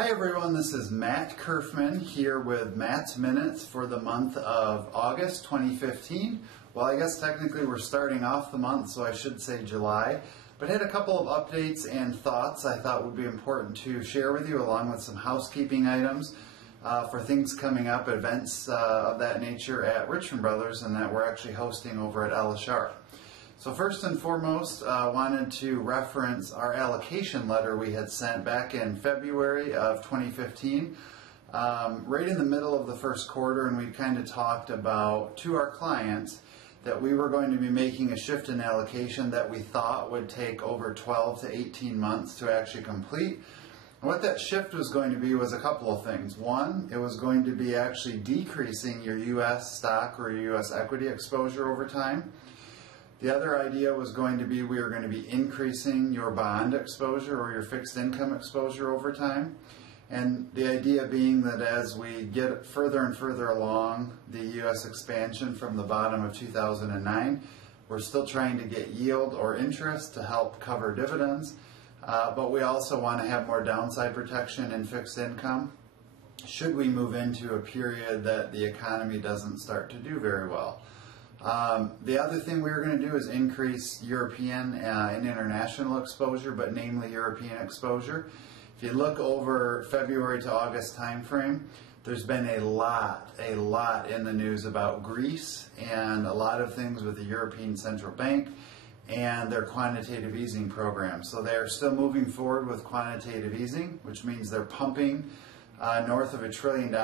Hi everyone, this is Matt Kerfman here with Matt's Minutes for the month of August 2015. Well, I guess technically we're starting off the month, so I should say July. But I had a couple of updates and thoughts I thought would be important to share with you, along with some housekeeping items for things coming up, events of that nature at Richmond Brothers, and that we're actually hosting over at Allocation. So first and foremost, I wanted to reference our allocation letter we had sent back in February of 2015, right in the middle of the first quarter, and we kind of talked about to our clients that we were going to be making a shift in allocation that we thought would take over 12 to 18 months to actually complete. And what that shift was going to be was a couple of things. One, it was going to be actually decreasing your U.S. stock or your U.S. equity exposure over time. The other idea was going to be we were going to be increasing your bond exposure or your fixed income exposure over time. And the idea being that as we get further and further along the U.S. expansion from the bottom of 2009, we're still trying to get yield or interest to help cover dividends, but we also want to have more downside protection in fixed income should we move into a period that the economy doesn't start to do very well. The other thing we were going to do is increase European and international exposure, but namely European exposure. If you look over February to August timeframe, there's been a lot in the news about Greece and a lot of things with the European Central Bank and their quantitative easing program. So they are still moving forward with quantitative easing, which means they're pumping north of $1 trillion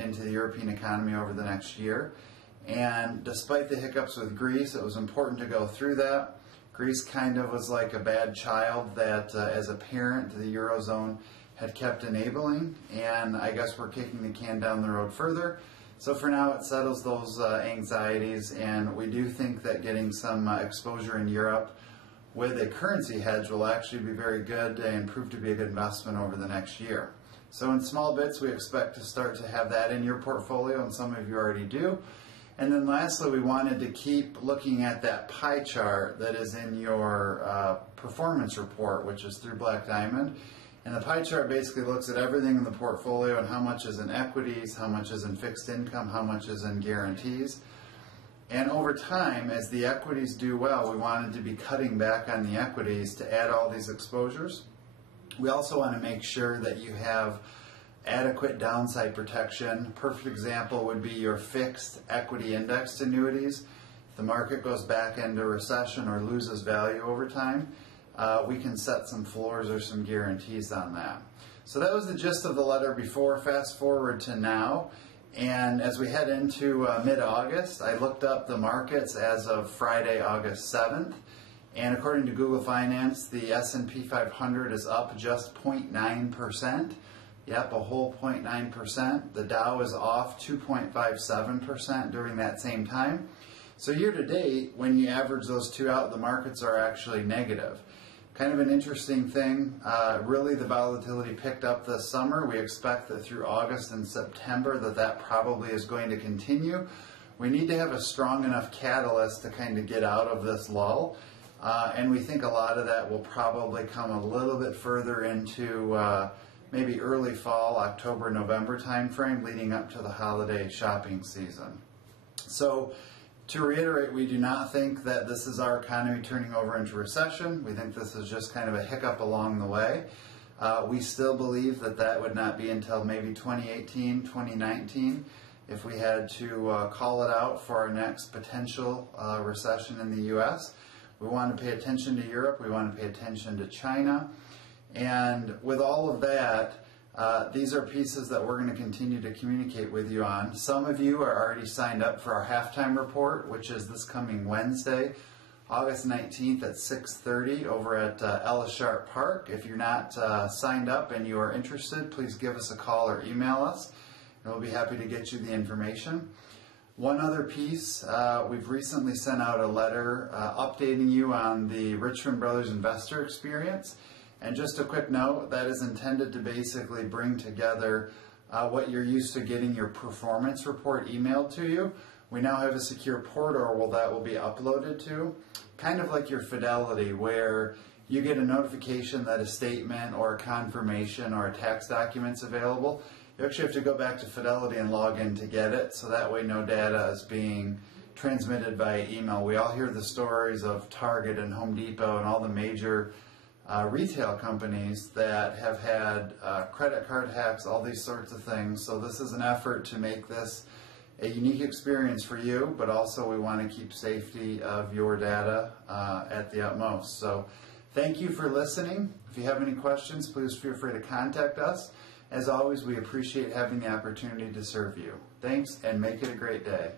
into the European economy over the next year. And despite the hiccups with Greece, it was important to go through that. Greece kind of was like a bad child that, as a parent, the Eurozone had kept enabling, and I guess we're kicking the can down the road further. So for now, it settles those anxieties, and we do think that getting some exposure in Europe with a currency hedge will actually be very good and prove to be a good investment over the next year. So in small bits, we expect to start to have that in your portfolio, and some of you already do. And then lastly, we wanted to keep looking at that pie chart that is in your performance report, which is through Black Diamond. And the pie chart basically looks at everything in the portfolio and how much is in equities, how much is in fixed income, how much is in guarantees. And over time, as the equities do well, we wanted to be cutting back on the equities to add all these exposures. We also want to make sure that you have adequate downside protection. Perfect example would be your fixed equity indexed annuities. If the market goes back into recession or loses value over time, we can set some floors or some guarantees on that. So that was the gist of the letter before. Fast forward to now, and as we head into mid-August, I looked up the markets as of Friday, August 7th, and according to Google Finance, the S&P 500 is up just 0.9%. Yep, a whole 0.9%. The Dow is off 2.57% during that same time. So year to date, when you average those two out, the markets are actually negative. Kind of an interesting thing. Really, the volatility picked up this summer. We expect that through August and September that probably is going to continue. We need to have a strong enough catalyst to kind of get out of this lull. And we think a lot of that will probably come a little bit further into maybe early fall, October, November timeframe leading up to the holiday shopping season. So to reiterate, we do not think that this is our economy turning over into recession. We think this is just kind of a hiccup along the way. We still believe that would not be until maybe 2018, 2019 if we had to call it out for our next potential recession in the U.S. We want to pay attention to Europe. We want to pay attention to China. And with all of that, these are pieces that we're going to continue to communicate with you on. Some of you are already signed up for our halftime report, which is this coming Wednesday, August 19th at 6:30 over at Ellis Sharp Park. If you're not signed up and you are interested, please give us a call or email us, and we'll be happy to get you the information. One other piece, we've recently sent out a letter updating you on the Richmond Brothers Investor Experience. And just a quick note, that is intended to basically bring together what you're used to getting your performance report emailed to you. We now have a secure portal that will be uploaded to, kind of like your Fidelity, where you get a notification that a statement or a confirmation or a tax document's available. You actually have to go back to Fidelity and log in to get it, so that way no data is being transmitted via email. We all hear the stories of Target and Home Depot and all the major retail companies that have had credit card hacks, all these sorts of things. So this is an effort to make this a unique experience for you, but also we want to keep safety of your data at the utmost. So thank you for listening. If you have any questions, please feel free to contact us. As always, we appreciate having the opportunity to serve you. Thanks, and make it a great day.